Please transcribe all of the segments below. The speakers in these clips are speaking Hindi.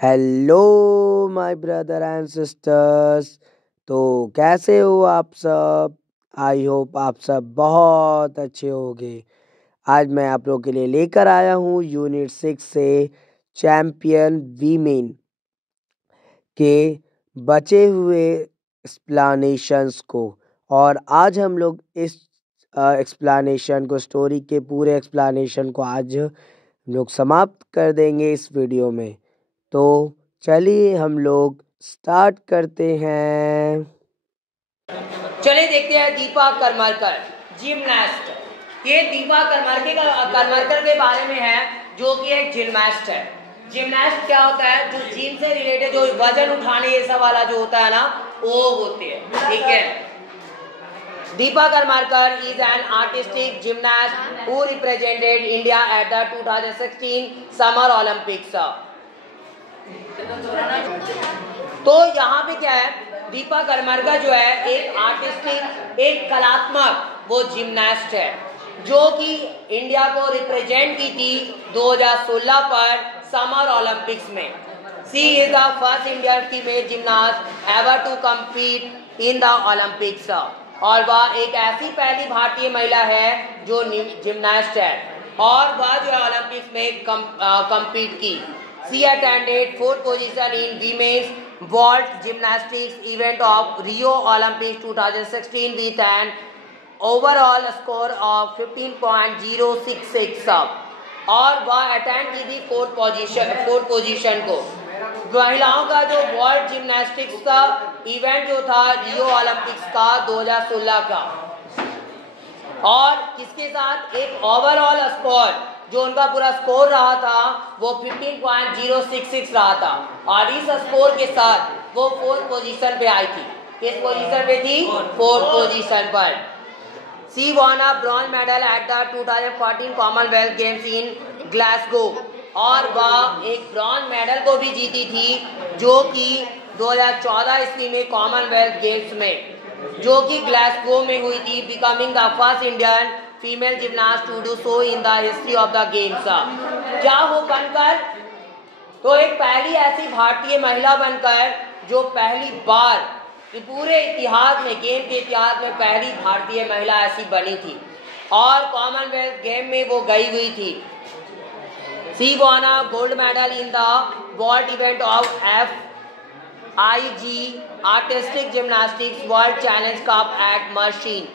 Hello my brother and sisters. तो कैसे हो आप सब? आई होप आप सब बहुत अच्छे होंगे। आज मैं आप लोगों के लिए लेकर आया हूँ यूनिट 6 से चैम्पियन वीमेन के बचे हुए एक्सप्लेनेशंस को। और आज हम लोग इस एक्सप्लेनेशन को, स्टोरी के पूरे एक्सप्लेनेशन को आज हम लोग समाप्त कर देंगे इस वीडियो में। तो चलिए हम लोग स्टार्ट करते हैं। चलिए देखते हैं दीपा करमरकर जिमनास्ट। ये दीपा करमरकर के बारे में है, जो कि एक जिमनास्ट है। जिमनास्ट क्या होता है? जो जिम से रिलेटेड, जो वजन उठाने ये सब वाला जो होता है ना, वो होते हैं। ठीक है। Deepa Karmarkar is an artistic gymnast who represented India at the 2016 summer Olympics. तो यहाँ पे क्या है, दीपा करमरकर जो है एक आर्टिस्टिक, एक कलात्मक वो जिम्नास्ट है, जो कि इंडिया को रिप्रेजेंट की थी 2016 पर समर ओलंपिक्स में। She is the first Indian female gymnast ever to compete in the Olympics. और वह एक ऐसी पहली भारतीय महिला है जो जिम्नास्ट है, और वह जो है ओलंपिक्स में कम्पीट की। She attended fourth position in women's vault gymnastics event of Rio Olympics 2016 with an overall score of 15.066। और वह अटेंड की थी फोर्थ पोजीशन को। महिलाओं का जो वर्ल्ड जिम्नास्टिक्स का इवेंट जो था रियो ओलंपिक्स का 2016 का, और किसके साथ एक ओवरऑल स्कोर, जो उनका पूरा स्कोर रहा था वो 15.066 रहा था, और इस स्कोर के साथ वो फोर्थ पोजीशन पे आई थी। किस पोजीशन पे थी? फोर्थ पोजीशन पर। She won a bronze medal at the 2014 Commonwealth games in Glasgow, और वह एक ब्रॉन्ज मेडल को भी जीती थी, जो कि 2014 ईस्वी में कॉमनवेल्थ गेम्स में, जो कि ग्लासगो में हुई थी, becoming the first Indian female gymnast to do so in the history of the games. क्या वो बनकर, तो एक पहली ऐसी भारतीय महिला बनकर जो पहली बार पूरे इतिहास में, गेम के इतिहास में पहली भारतीय महिला ऐसी बनी थी, और कॉमनवेल्थ गेम में वो गई हुई थी। She won a gold medal in the vault event of FIG artistic gymnastics world challenge cup at Mersin,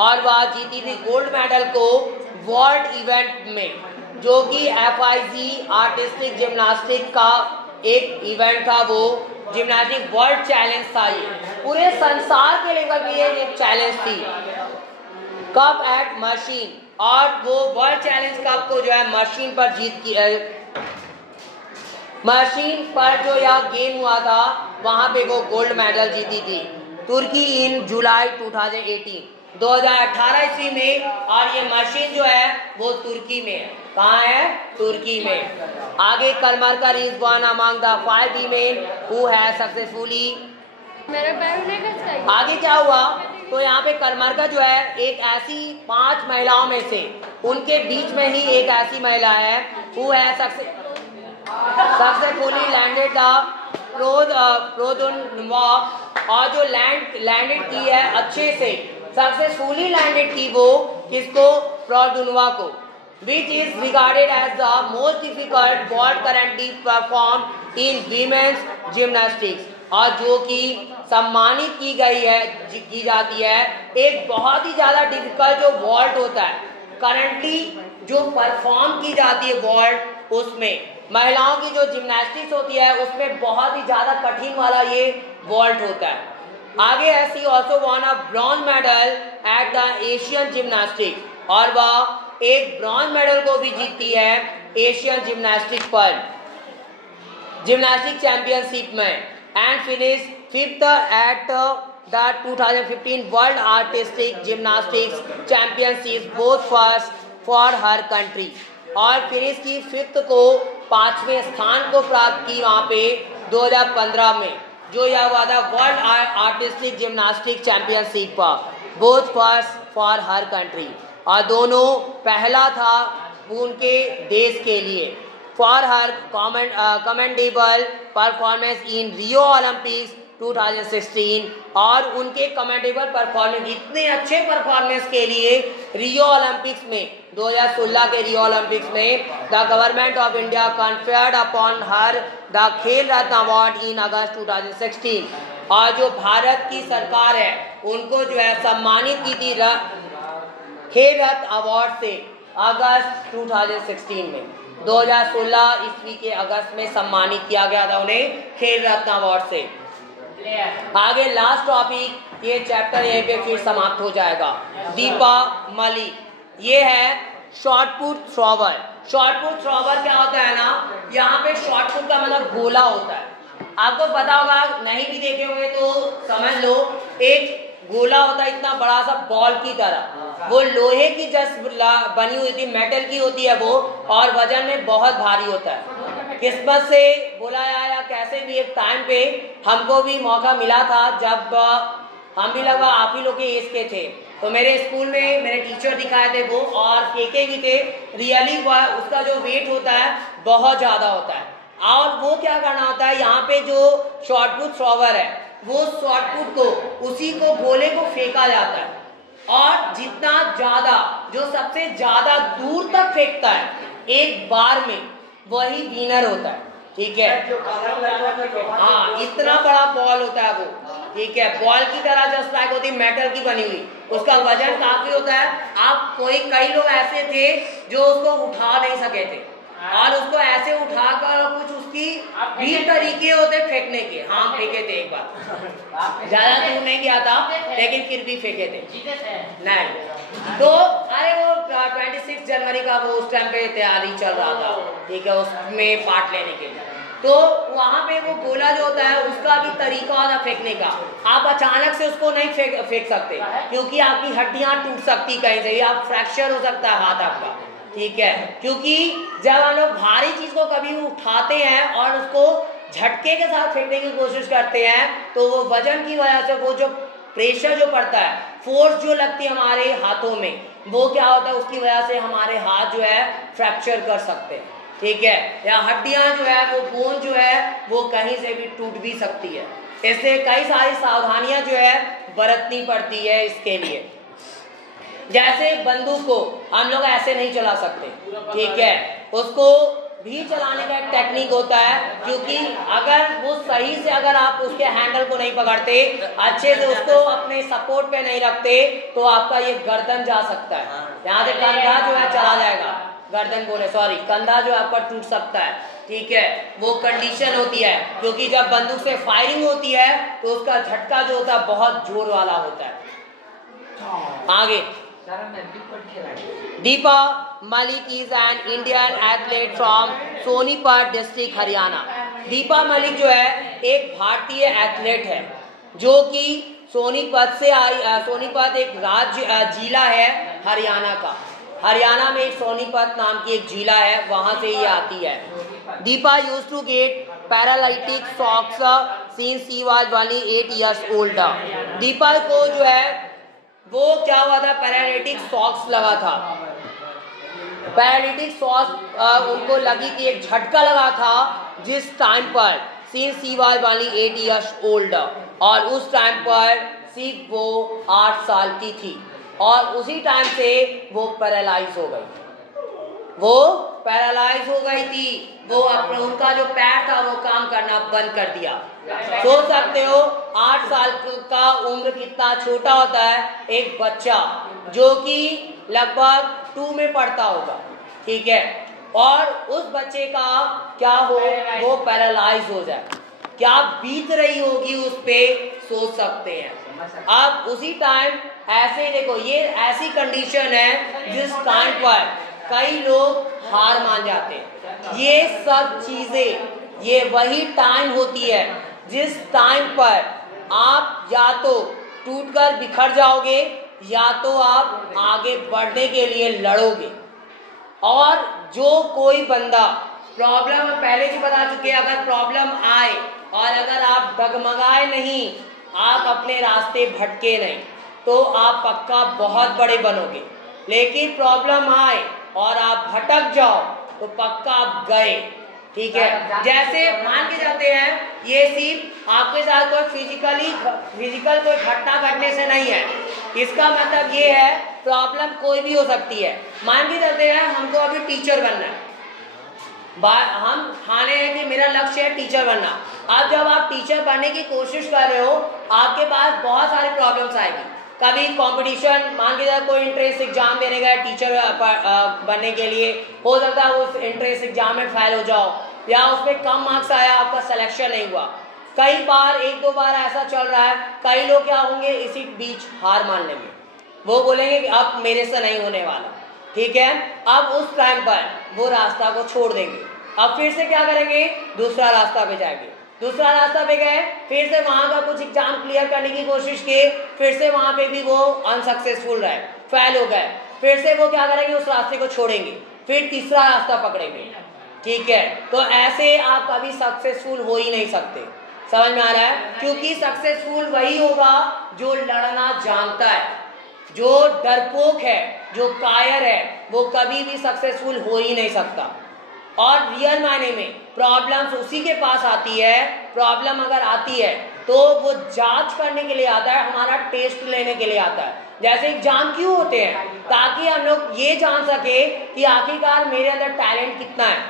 और वह जीती थी गोल्ड मेडल को वर्ल्ड इवेंट में, जो कि FIG आर्टिस्टिक जिम्नास्टिक का एक इवेंट था। वो जिम्नास्टिक वर्ल्ड चैलेंज था, ये पूरे संसार के लेवल पे ये एक चैलेंज थी, कप एट मशीन। और वो वर्ल्ड चैलेंज कप को जो है मशीन पर जीत की, मशीन पर जो यह गेम हुआ था वहां पे वो गोल्ड मेडल जीती थी, तुर्की इन जुलाई 2018 ईस्वी में। और ये मशीन जो है वो तुर्की में है। कहाँ है? तुर्की में। आगे Karmarkar is one among the 5 women who have successfully. आगे क्या हुआ, तो यहाँ पे करमरकर जो है एक ऐसी 5 महिलाओं में से, उनके बीच में ही एक ऐसी महिला है हु है सक्सेसफुली लैंडेड द प्रोदुनवा, और जो लैंडेड की है अच्छे से, सक्सेसफुली लैंडेड की वो किसको? प्रोदुनवा को, which is regarded as the most difficult vault currently performed in women's gymnastics, और जो कि सम्मानित की जाती है एक बहुत ही ज्यादा डिफिकल्ट जो वॉल्ट होता है, करंटली जो परफॉर्म की जाती है वॉल्ट, उसमें महिलाओं की जो जिम्नास्टिक्स होती है उसमें बहुत ही ज्यादा कठिन वाला ये वॉल्ट होता है। आगे है she also von a bronze medal at the Asian gymnastics, और वह एक ब्रॉन्ज मेडल को भी जीतती है एशियन जिम्नास्टिक्स पर, जिम्नास्टिक चैंपियनशिप में, and finish 5th at the 2015 world artistic gymnastics championship both first for her country, और फिनिश की 5th को 5वें स्थान को प्राप्त की वहां पे 2015 में, जो यह हुआ था world artistic gymnastic championship both first for her country, और दोनों पहला था उनके देश के लिए। For her commendable performance in Rio Olympics 2016 और उनके कमेंडेबल परफॉर्मेंस, इतने अच्छे परफॉर्मेंस के लिए रियो ओलंपिक्स में 2016 के रियो ओलंपिक्स में the government of India conferred upon her the खेल रत्न अवार्ड इन अगस्त 2016 और जो भारत की सरकार है उनको जो है सम्मानित की थी खेल रत्न अवार्ड से अगस्त 2016 में 2016 ईस्वी के अगस्त में सम्मानित किया गया था उन्हें खेल रत्न अवार्ड से। आगे लास्ट टॉपिक, ये चैप्टर यहीं पे फिर समाप्त हो जाएगा। दीपा मलिक, ये है short put thrower. Short put thrower क्या होता है ना, यहाँ पे शॉर्ट पुट का मतलब गोला होता है। आपको पता होगा, नहीं भी देखे होंगे तो समझ लो, एक गोला होता है इतना बड़ा सा बॉल की तरह, वो लोहे की जस्ट बनी हुई थी, मेटल की होती है वो, और वजन में बहुत भारी होता है। किस्मत से बोला या कैसे भी एक टाइम पे हमको भी मौका मिला था जब हम भी लगभग आप ही लोग के एज के थे, तो मेरे स्कूल में मेरे टीचर दिखाए थे वो, और फेंके भी थे। रियली उसका जो वेट होता है बहुत ज्यादा होता है, और वो क्या करना होता है, यहाँ पे जो शॉर्ट पुट थ्रोवर है वो शॉर्ट पुट को, उसी को गोले को फेंका जाता है, और जितना ज्यादा, जो सबसे ज्यादा दूर तक फेंकता है एक बार में, वही विनर होता है। ठीक है, हाँ, इतना बड़ा बॉल होता है वो। ठीक है, बॉल की तरह जो स्ट्राइक होती है मेटल की बनी हुई, उसका वजन काफी होता है। आप कई लोग ऐसे थे जो उसको उठा नहीं सके थे, और उसको ऐसे उठाकर कुछ उसकी भी तरीके होते फेंकने के। हाँ, फेंके थे एक बार, ज्यादा दूर नहीं गया था लेकिन फिर भी फेंके थे। नहीं तो अरे वो 26 जनवरी का वो उस टाइम पे तैयारी चल रहा था, ठीक है, उसमें पार्ट लेने के लिए, तो वहां पे वो गोला जो होता है उसका भी तरीका होता फेंकने का। आप अचानक से उसको नहीं फेंक सकते, क्योंकि आपकी हड्डियां टूट सकती कहीं से, आप फ्रैक्चर हो सकता है हाथ आपका। ठीक है, क्योंकि जब हम लोग भारी चीज को कभी उठाते हैं और उसको झटके के साथ फेंकने की कोशिश करते हैं, तो वो वजन की वजह से वो जो प्रेशर जो पड़ता है, फोर्स जो लगती है हमारे हाथों में, वो क्या होता है, उसकी वजह से हमारे हाथ जो है फ्रैक्चर कर सकते हैं। ठीक है, या हड्डियां जो है वो बोन जो है वो कहीं से भी टूट भी सकती है। इसलिए कई सारी सावधानियां जो है बरतनी पड़ती है इसके लिए। जैसे बंदूक को हम लोग ऐसे नहीं चला सकते, ठीक है, उसको भी चलाने का एक टेक्निक होता है, क्योंकि अगर वो सही से, अगर आप उसके हैंडल को नहीं पकड़ते अच्छे से, उसको अपने सपोर्ट पे नहीं रखते, तो आपका ये गर्दन जा सकता है, यहाँ से कंधा जो है चला जाएगा, गर्दन बोले सॉरी, कंधा जो आपका टूट सकता है। ठीक है, वो कंडीशन होती है, क्योंकि जब बंदूक से फायरिंग होती है तो उसका झटका जो होता है बहुत जोर वाला होता है। आगे, Deepa Malik is an Indian athlete from Sonipat district Haryana. Deepa Malik जो है एक भारतीय एथलीट है जो कि सोनीपत से आई। सोनीपत एक राज्य जिला है हरियाणा का। हरियाणा में एक सोनीपत नाम की एक जिला है, वहां से ये आती है। Deepa used to get paralytic shocks since she was only 8 years old। Deepa को जो है वो क्या हुआ था, पैरालिटिक शॉक्स लगा था। पैरालिटिक शॉक्स उनको लगी थी, एक झटका लगा था जिस टाइम पर since she was only 8 years old, और उस टाइम पर सिर्फ वो 8 साल की थी, और उसी टाइम से वो पैरालाइज हो गई। वो पैरालाइज हो गई थी, वो अपने, उनका जो पैर था वो काम करना बंद कर दिया। सोच सकते हो 8 साल का उम्र कितना छोटा होता है, एक बच्चा जो कि लगभग 2 में पढ़ता होगा। ठीक है, और उस बच्चे का क्या हो, वो पैरालाइज हो जाए, क्या बीत रही होगी उस पे, सोच सकते हैं। अब उसी टाइम ऐसे देखो, ये ऐसी कंडीशन है जिस टाइम पर कई लोग हार मान जाते हैं। ये सब चीजें, ये वही टाइम होती है जिस टाइम पर आप या तो टूटकर बिखर जाओगे, या तो आप आगे बढ़ने के लिए लड़ोगे। और जो कोई बंदा प्रॉब्लम पहले ही बता चुके, अगर प्रॉब्लम आए और अगर आप डगमगाए नहीं, आप अपने रास्ते भटके नहीं, तो आप पक्का बहुत बड़े बनोगे। लेकिन प्रॉब्लम आए और आप भटक जाओ, तो पक्का आप गए। ठीक है, जैसे मान के चलते हैं ये सिर्फ आपके साथ कोई फिजिकल कोई घटना घटने से नहीं है, इसका मतलब ये है प्रॉब्लम कोई भी हो सकती है। मान के चलते हैं हमको अभी टीचर बनना है, हम ठाने हैं कि मेरा लक्ष्य है टीचर बनना। अब जब आप टीचर बनने की कोशिश कर रहे हो आपके पास बहुत सारी प्रॉब्लम्स आएगी। कभी कंपटीशन, मान के कोई एंट्रेंस एग्जाम देने गए टीचर बनने के लिए, हो सकता है उस एंट्रेंस एग्जाम में फेल हो जाओ या उसमें कम मार्क्स आया, आपका सिलेक्शन नहीं हुआ। कई बार, एक दो बार ऐसा चल रहा है, कई लोग क्या होंगे इसी बीच हार मान लेंगे, वो बोलेंगे कि अब मेरे से नहीं होने वाला। ठीक है, अब उस टाइम पर वो रास्ता को छोड़ देंगे, अब फिर से क्या करेंगे, दूसरा रास्ता पे जाएंगे। दूसरा रास्ता पे गए, फिर से वहां का कुछ एग्जाम क्लियर करने की कोशिश की, फिर से वहां पे भी वो अनसक्सेसफुल रहे, फेल हो गए, फिर से वो क्या करेंगे, उस रास्ते को छोड़ेंगे, फिर तीसरा रास्ता पकड़ेंगे। ठीक है, तो ऐसे आप कभी सक्सेसफुल हो ही नहीं सकते। समझ में आ रहा है? क्योंकि सक्सेसफुल वही होगा जो लड़ना जानता है, जो डरपोक है, जो कायर है, वो कभी भी सक्सेसफुल हो ही नहीं सकता। और रियल मायने में प्रॉब्लम्स उसी के पास आती है, प्रॉब्लम अगर आती है तो वो जांच करने के लिए आता है, हमारा टेस्ट लेने के लिए आता है। जैसे एग्जाम क्यों होते हैं, ताकि हम लोग ये जान सके कि आखिरकार मेरे अंदर टैलेंट कितना है।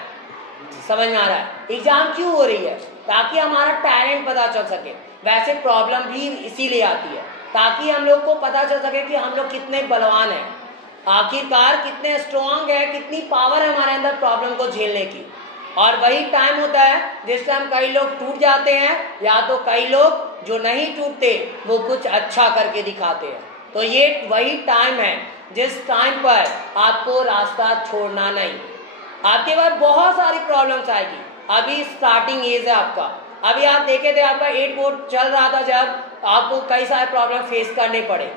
समझ में आ रहा है? एग्जाम क्यों हो रही है, ताकि हमारा टैलेंट पता चल सके। वैसे प्रॉब्लम भी इसीलिए आती है ताकि हम लोग को पता चल सके कि हम लोग कितने बलवान हैं, आखिरकार कितने स्ट्रॉन्ग है, कितनी पावर है हमारे अंदर प्रॉब्लम को झेलने की। और वही टाइम होता है जिस टाइम कई लोग टूट जाते हैं, या तो कई लोग जो नहीं टूटते वो कुछ अच्छा करके दिखाते हैं। तो ये वही टाइम है जिस टाइम पर आपको रास्ता छोड़ना नहीं। आपके पास बहुत सारी प्रॉब्लम्स आएगी, अभी स्टार्टिंग एज है आपका। अभी आप देखे थे आपका 8 बोर्ड चल रहा था, जब आपको कई सारे प्रॉब्लम फेस करने पड़े,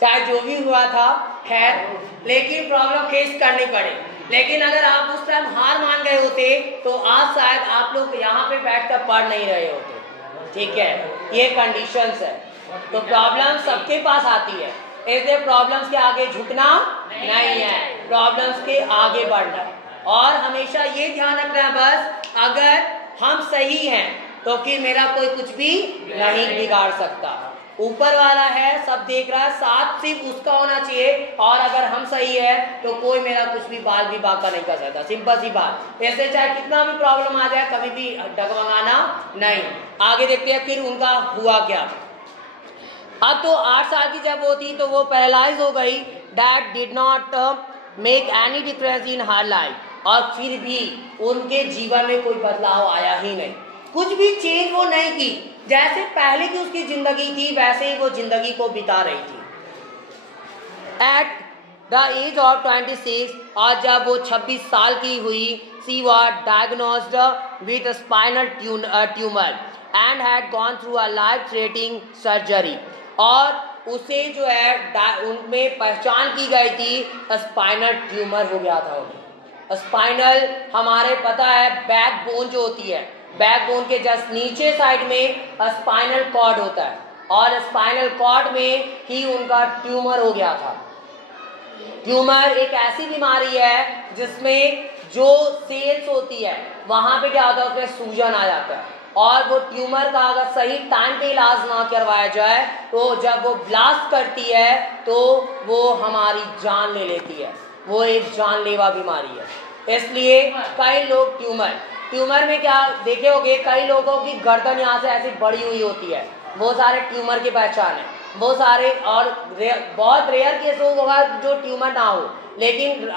चाहे जो भी हुआ था खैर, लेकिन प्रॉब्लम फेस करनी पड़े। लेकिन अगर आप उस टाइम हार मान गए होते तो आज शायद आप लोग यहाँ पे बैठकर पढ़ नहीं रहे होते। ठीक है, ये कंडीशंस है। तो प्रॉब्लम सबके पास आती है, इसलिए प्रॉब्लम्स के आगे झुकना नहीं है, प्रॉब्लम्स के आगे बढ़ना। और हमेशा ये ध्यान रखना है बस, अगर हम सही हैं तो फिर मेरा कोई कुछ भी नहीं बिगाड़ सकता। ऊपर वाला है, सब देख रहा है, साथ सिर्फ उसका होना चाहिए। और अगर हम सही है तो कोई मेरा कुछ भी बाल भी बाका नहीं कर सकता। सिंपल सी बात। ऐसे चाहे कितना भी प्रॉब्लम आ जाए, कभी भी डगमगाना नहीं। आगे देखते हैं फिर उनका हुआ क्या। अब तो 8 साल की जब वो थी तो वो पैरालाइज हो गई। That did not make any difference in her life. और फिर भी उनके जीवन में कोई बदलाव आया ही नहीं, कुछ भी चेंज वो नहीं की। जैसे पहले की उसकी जिंदगी थी वैसे ही वो जिंदगी को बिता रही थी। एट द एज ऑफ 26, और जब वो 26 साल की हुई, she was diagnosed with spinal tumour and had gone through a life threatening surgery. और उसे जो है उनमें पहचान की गई थी, स्पाइनल ट्यूमर हो गया था उन्हें। स्पाइनल हमारे पता है बैकबोन जो होती है, बैकबोन के जस्ट नीचे साइड में स्पाइनल कॉर्ड होता है, और स्पाइनल कॉर्ड में ही उनका ट्यूमर हो गया था। ट्यूमर एक ऐसी बीमारी है जिसमें जो सेल्स होती है वहां पे क्या होता है, उसमें सूजन आ जाता है। और वो ट्यूमर का अगर सही टाइम पे इलाज ना करवाया जाए तो जब वो ब्लास्ट करती है तो वो हमारी जान ले लेती है। वो एक जानलेवा बीमारी है। इसलिए कई लोग ट्यूमर में क्या देखे होंगे, कई लोगों की गर्दन यहाँ से ऐसी बड़ी हुई होती है, वो सारे ट्यूमर की पहचान है। वो सारे, और बहुत रेयर केस होगा जो ट्यूमर ना हो, लेकिन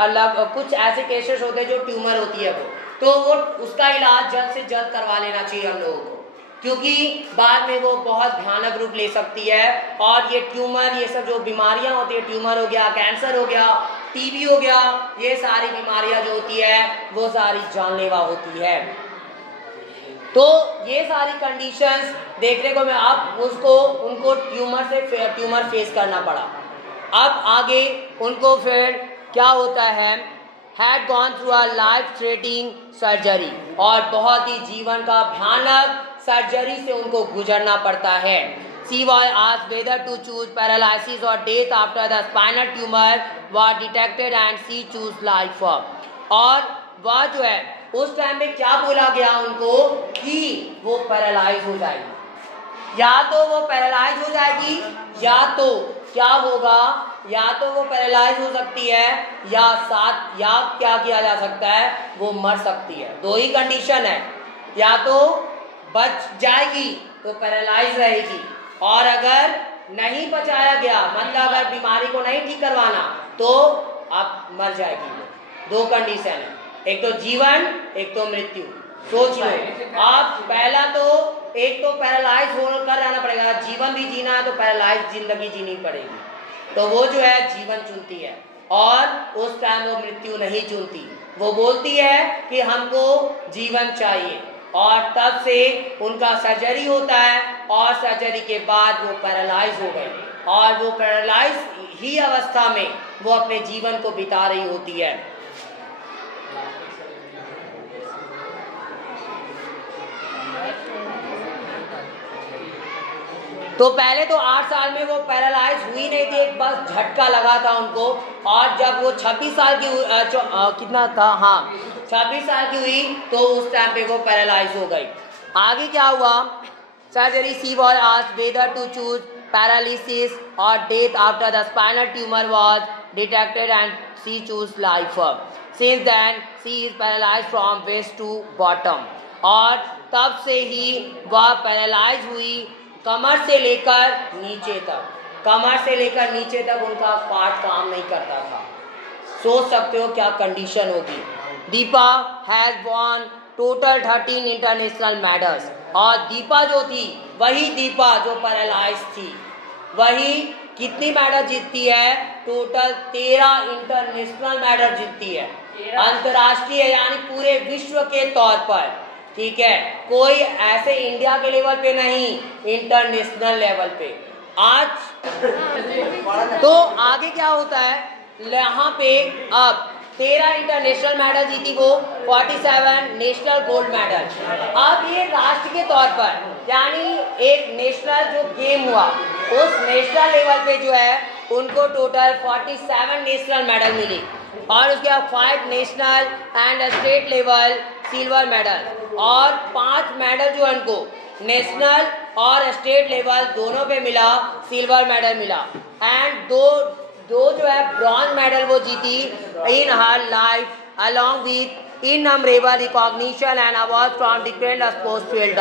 कुछ ऐसे केसेस होते हैं जो ट्यूमर होती है तो वो उसका इलाज जल्द से जल्द करवा लेना चाहिए हम लोगों को, क्योंकि बाद में वो बहुत भयानक रूप ले सकती है। और ये ट्यूमर, ये सब जो बीमारियां होती है, ट्यूमर हो गया, कैंसर हो गया, टीबी हो गया, ये सारी बीमारियां जो होती है वो सारी जानलेवा होती है। तो ये सारी कंडीशंस देखने को मैं अब उनको ट्यूमर फेस करना पड़ा। अब आगे उनको फिर क्या होता है, had gone through a life threatening surgery, और बहुत ही जीवन का भयानक सर्जरी से उनको गुजरना पड़ता है। She was asked whether to choose paralysis or death after the spinal tumor was detected and she chose life. और वह जो है उस टाइम में क्या बोला गया उनको कि वो पैरालाइज हो जाएगी, या तो वो पैरालाइज हो जाएगी या तो क्या होगा, या तो वो पैरालाइज हो सकती है या क्या किया जा सकता है, वो मर सकती है। दो ही कंडीशन है, या तो बच जाएगी तो पैरालाइज रहेगी, और अगर नहीं बचाया गया मतलब अगर बीमारी को नहीं ठीक करवाना तो आप मर जाएगी। दो कंडीशन है, एक तो जीवन एक तो मृत्यु। सोच लो आप, पहला तो एक तो पैरालाइज होकर रहना पड़ेगा, जीवन भी जीना है तो पैरालाइज जिंदगी जीनी पड़ेगी, तो वो जो है जीवन चुनती है, और उस टाइम वो मृत्यु नहीं चुनती, वो बोलती है कि हमको जीवन चाहिए, और तब से उनका सर्जरी होता है, और सर्जरी के बाद वो पैरालाइज हो गई, और वो पैरालाइज ही अवस्था में वो अपने जीवन को बिता रही होती है। तो पहले तो 8 साल में वो पैरालाइज हुई नहीं थी, एक बस झटका लगा था उनको, और जब वो 26 साल की कितना था, हाँ 26 साल की हुई तो उस टाइम पे वो पैरालाइज हो गई। आगे क्या हुआ, surgery she was asked whether to choose paralysis और death after the spinal tumour was detected and she choose life. Since then she is paralyse from waist to bottom, और तब से ही वह पैरालाइज हुई कमर से लेकर नीचे तक, कमर से लेकर नीचे तक उनका पार्ट काम नहीं करता था। सोच सकते हो क्या कंडीशन होगी। Deepa has won total 13 international medals, और दीपा जो थी वही दीपा जो पैरालाइज थी, वही कितनी मेडल जीतती है, टोटल 13 इंटरनेशनल मेडल जीतती है, अंतर्राष्ट्रीय यानी पूरे विश्व के तौर पर, ठीक है, कोई ऐसे इंडिया के लेवल पे नहीं, इंटरनेशनल लेवल पे। आज तो आगे क्या होता है, यहाँ पे अब 13 इंटरनेशनल मेडल जीती वो, 47 नेशनल गोल्ड मेडल। अब ये राष्ट्र के तौर पर यानी एक नेशनल जो गेम हुआ उस नेशनल लेवल पे जो है उनको टोटल 47 नेशनल मेडल मिली, और उसके बाद 5 national and state level silver medal, और 5 मेडल जो है उनको नेशनल और स्टेट लेवल दोनों पे मिला, सिल्वर मेडल मिला, एंड दो जो है ब्रॉन्ज मेडल वो जीती in her life along with innumerable recognition and award from different sports field,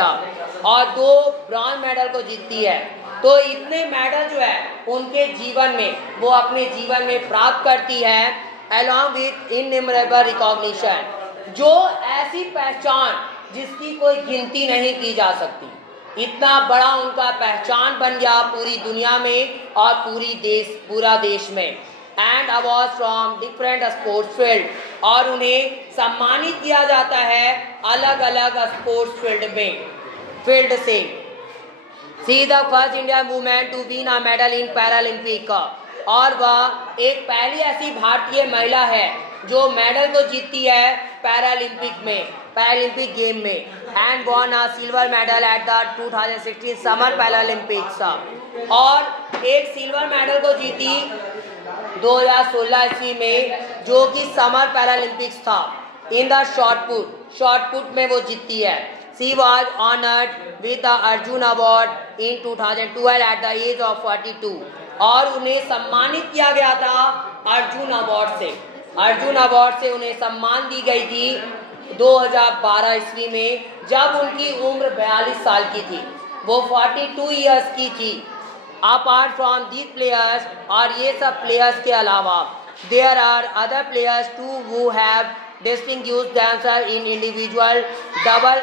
और 2 ब्रॉन्ज मेडल को जीतती है। तो इतने मेडल जो है उनके जीवन में वो अपने जीवन में प्राप्त करती है, अलॉन्ग विथ इननमरेबल रिकॉग्निशन, जो ऐसी पहचान जिसकी कोई गिनती नहीं की जा सकती। इतना बड़ा उनका पहचान बन गया पूरी दुनिया में और पूरा देश में, and award from different sports field, और उन्हें सम्मानित किया जाता है अलग अलग स्पोर्ट्स फील्ड से। See the first Indian women to win a medal in Paralympic, और वह एक पहली ऐसी भारतीय महिला है जो मेडल को जीतती है पैरालंपिक गेम में, and won a silver medal at the 2016 summer Paralympics, और एक सिल्वर मेडल को जीती 2016 ईस्वी में जो कि समर पैरालंपिक्स था, इन द शॉर्ट पुट में वो जीतती है। She was honoured with the Arjuna award in 2012 at the age of 42, और उन्हें सम्मानित किया गया था अर्जुन अवार्ड से उन्हें सम्मान दी गई थी 2012 ईस्वी में, जब उनकी उम्र 42 साल की थी, वो 42 इयर्स की थी। अपार्ट फ्रॉम दीज प्लेयर्स, और ये सब प्लेयर्स के अलावा, there are other players too who have distinguished themselves in individual double,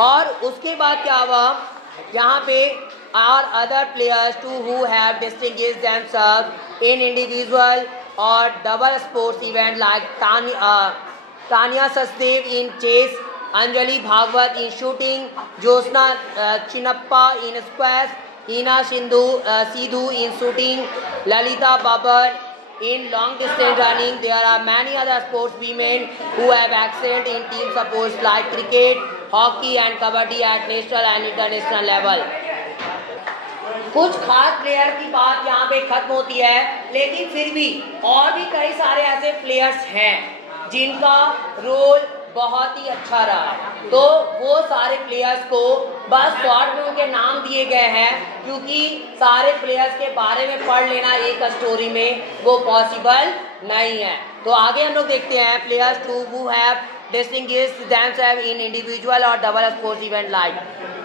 और उसके बाद क्या हुआ, यहाँ पे are other players too who have distinguished themselves in individual और double sports event like Tania Sachdev in chess, Anjali Bhagwat in shooting, Jyotsna Chinnappa in squash, Heena Sidhu in shooting, Lalita Babar in long distance running. There are many other sportswomen who have excelled in team sports like cricket, hockey and kabaddi at national and international level. कुछ खास प्लेयर की बात यहाँ पे खत्म होती है, लेकिन फिर भी और भी कई सारे ऐसे प्लेयर्स हैं जिनका रोल बहुत ही अच्छा रहा। तो वो सारे प्लेयर्स को बस शॉर्ट में उनके नाम दिए गए हैं, क्योंकि सारे प्लेयर्स के बारे में पढ़ लेना एक स्टोरी में वो पॉसिबल नहीं है। तो आगे हम लोग देखते हैं players who have distinguished themselves in individual और डबल स्पोर्ट्स इवेंट लाइक,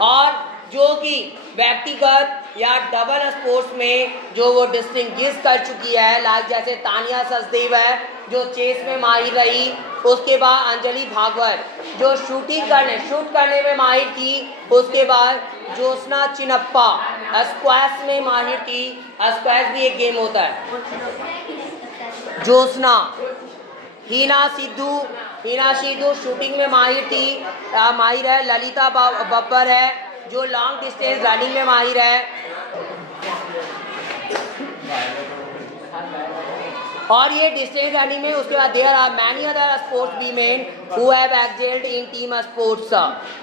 और जो कि व्यक्तिगत या डबल स्पोर्ट्स में जो वो डिस्टिंग्विश कर चुकी है, लाइक जैसे तानिया सचदेव है जो चेस में माहिर रही, उसके बाद अंजलि भागवत जो शूट करने में माहिर थी, उसके बाद ज्योत्सना चिनप्पा स्क्वैश में माहिर थी, स्क्वैश भी एक गेम होता है, ज्योत्सना, हिना सिद्धू शूटिंग में माहिर है, ललिता बब्बर है जो लॉन्ग डिस्टेंस रनिंग में माहिर है, और ये डिस्टेंस रनिंग में। उसके बाद there are many other sports women who have excelled in team sports,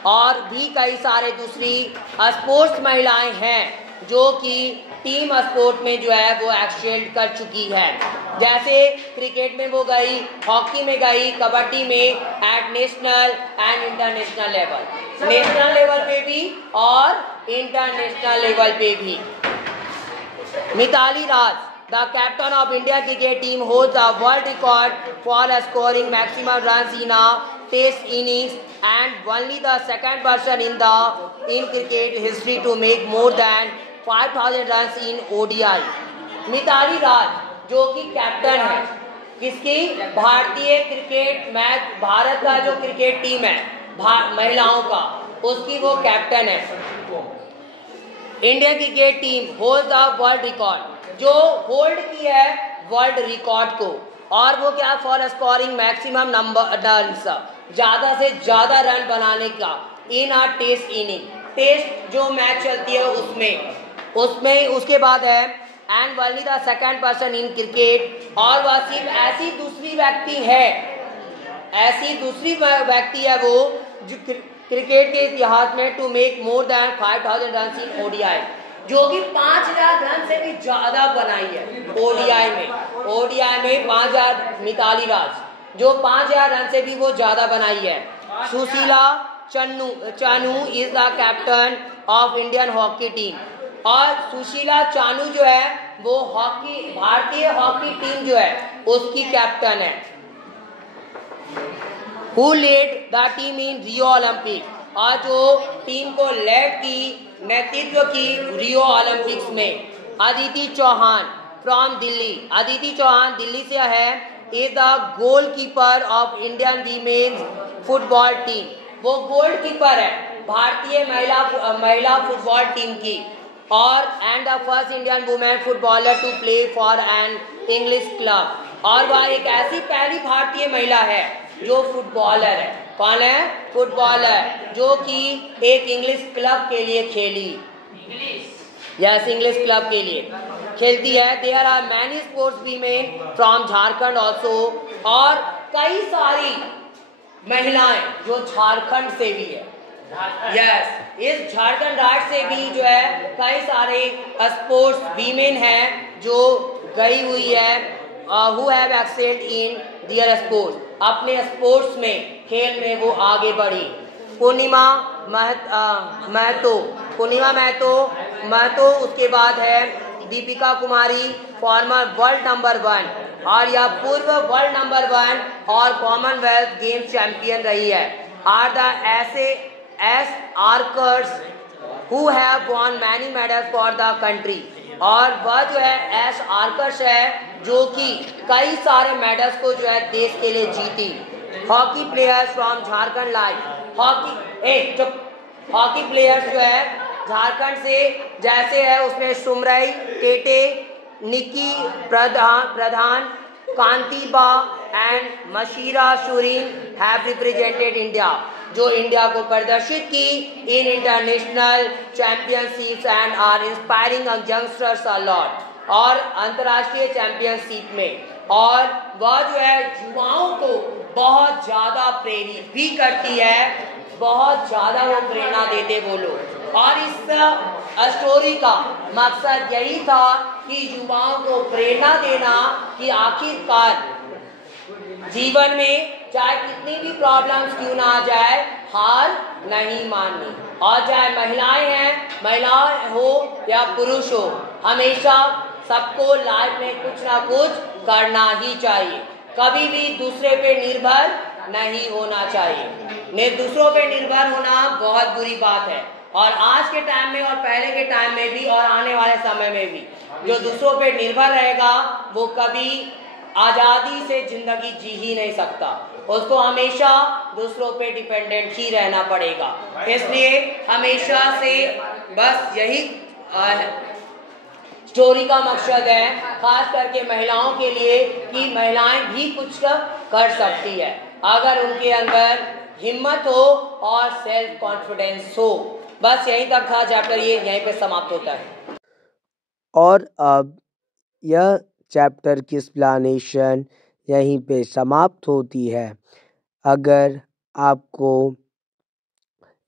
और भी कई सारे दूसरी स्पोर्ट्स महिलाएं हैं जो कि टीम स्पोर्ट में जो है वो एक्सेल्ड कर चुकी है। जैसे क्रिकेट में वो गई, हॉकी में गई, कबड्डी में, at national and international level, national level पे भी और इंटरनेशनल लेवल पे भी। मिताली राज, the captain of India cricket team, holds the world record for scoring maximum runs in a test innings and only the second person in cricket history to make more than 5,000 runs in ODI। Mitali राज जो कि कैप्टन है किसकी, भारतीय क्रिकेट मैच, भारत का जो क्रिकेट टीम है महिलाओं का, उसकी वो कैप्टन है। Indian cricket team hold the world record, जो होल्ड की है वर्ल्ड रिकॉर्ड को, और वो क्या, for scoring maximum number runs, ज्यादा से ज्यादा रन बनाने का, इन अ टेस्ट इनिंग, टेस्ट जो मैच चलती है उसमें उसके बाद है, and only the second person in cricket, और वह सिर्फ ऐसी दूसरी व्यक्ति है वो जो क्रिकेट के इतिहास में to make more than 5,000 run in ODI, जो कि 5,000 रन से भी ज्यादा बनाई है ओडीआई में 5,000। मिताली राज जो 5,000 रन से भी वो ज्यादा बनाई है। Sushila Chanu is the captain of Indian hockey team, और सुशीला चानू जो है वो भारतीय हॉकी टीम जो है उसकी कैप्टन है। Who led the team in Rio Olympic, और जो टीम को नेतृत्व की रियो ओलंपिक्स में, अदिति चौहान फ्रॉम दिल्ली, अदिति चौहान दिल्ली से है, is the goalkeeper of Indian women's football team, वो गोलकीपर है भारतीय महिला फुटबॉल टीम की, और and the first Indian women footballer to play for an English club, और वह एक ऐसी पहली भारतीय महिला है जो फुटबॉलर है। कौन है? फुटबॉलर, जो कि एक इंग्लिश क्लब के लिए खेली, यस इंग्लिश क्लब के लिए खेलती है। There are many sports women from Jharkhand also, और कई सारी महिलाएं जो झारखंड से भी है, यस इस झारखंड राज्य से भी जो है कई सारे स्पोर्ट्स वीमेन हैं जो गई हुई है, who have excelled in their sports, अपने स्पोर्ट्स में, खेल में वो आगे बढ़ी। पूर्णिमा महतो, उसके बाद है Deepika Kumari, farmer world number 1, और यह पूर्व वर्ल्ड नंबर 1 और कॉमनवेल्थ गेम्स चैंपियन रही है। Are the ace archers who have won many medals for the country, और वह जो है एस आर्कर्स है जो कि कई सारे मेडल्स को जो है देश के लिए जीती। Hockey players from Jharkhand like, hockey players जो है झारखंड से जैसे है उसमें सुमरई टेटे, निकी प्रधान, कांतिबा एंड मशीरा शुरीन हैव रिप्रेजेंटेड इंडिया, जो इंडिया को प्रदर्शित की in international championships and are inspiring youngsters a lot, और अंतर्राष्ट्रीय चैंपियनशिप में, और वह जो है युवाओं को बहुत ज्यादा प्रेरित भी करती है, बहुत ज्यादा वो प्रेरणा देते वो लोग। और इस स्टोरी का मकसद यही था कि युवाओं को प्रेरणा देना कि आखिरकार जीवन में चाहे कितनी भी प्रॉब्लम्स क्यों ना आ जाए, हार नहीं माननी। और चाहे महिलाएं हैं, महिलाएं हो या पुरुष हो, हमेशा सबको लाइफ में कुछ ना कुछ करना ही चाहिए। कभी भी दूसरे पे निर्भर नहीं होना चाहिए। दूसरों पे निर्भर होना बहुत बुरी बात है, और आज के टाइम में और पहले के टाइम में भी और आने वाले समय में भी जो दूसरों पे निर्भर रहेगा वो कभी आजादी से जिंदगी जी ही नहीं सकता। उसको हमेशा दूसरों पे डिपेंडेंट ही रहना पड़ेगा। इसलिए हमेशा से बस यही स्टोरी का मकसद है, खास करके महिलाओं के लिए, कि महिलाएं भी कुछ कर सकती है अगर उनके अंदर हिम्मत हो और सेल्फ कॉन्फिडेंस हो। बस यहीं तक था चैप्टर, ये यहीं पे समाप्त होता है। और अब यह चैप्टर की एक्सप्लेनेशन यहीं पे समाप्त होती है। अगर आपको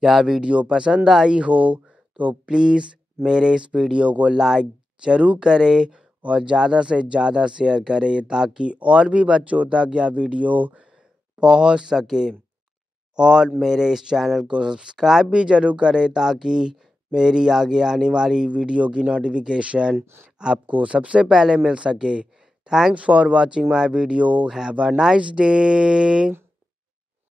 यह वीडियो पसंद आई हो तो प्लीज़ मेरे इस वीडियो को लाइक ज़रूर करें और ज़्यादा से ज़्यादा शेयर करें ताकि और भी बच्चों तक यह वीडियो पहुंच सके। और मेरे इस चैनल को सब्सक्राइब भी ज़रूर करें ताकि मेरी आगे आने वाली वीडियो की नोटिफिकेशन आपको सबसे पहले मिल सके। Thanks for watching my video. Have a nice day.